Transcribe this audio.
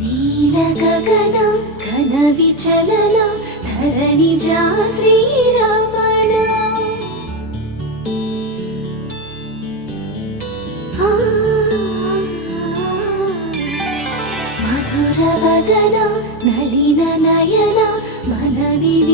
నీల గగన ఘన విచలన ధరణిజా శ్రీరమణ. మధుర వదన నలిన నయన మన వివి